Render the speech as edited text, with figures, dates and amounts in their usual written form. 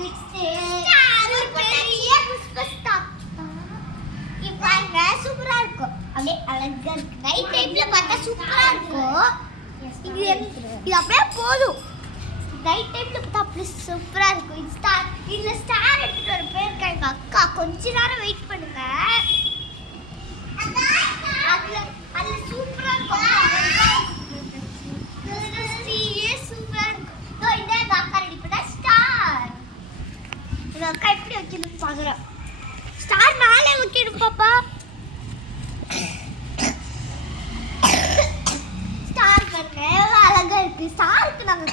Next ஒரு பெரிய புஷ்ப ஸ்டார். இப்பாங்க சூப்பரா இருக்கும். அப்படியே அழகா இருக்கு. நைட் டைம்ல பார்த்தா சூப்பரா இருக்கும். இது அப்படியே போதும். நைட் டைம்ல பார்த்தா அப்படியே சூப்பரா இருக்கும். இதுல ஸ்டார் எடுத்துட்டு வர பேருக்கு எங்க அக்கா கொஞ்ச நேரம் வெயிட் பண்ணுங்க. அதுல சூப்பரா இருக்கும். சூப்பரா இருக்கும். இந்த எங்க அக்கா ரெடி பண்ண ஸ்டார். எங்க அக்கா எப்படி வைக்கணும்னு பாக்குறேன். ஸ்டார் மேலே வைக்கணும் பாப்பா. ஸ்டார் பண்ண அழகா இருக்கு. ஸ்டாருக்கு நாங்க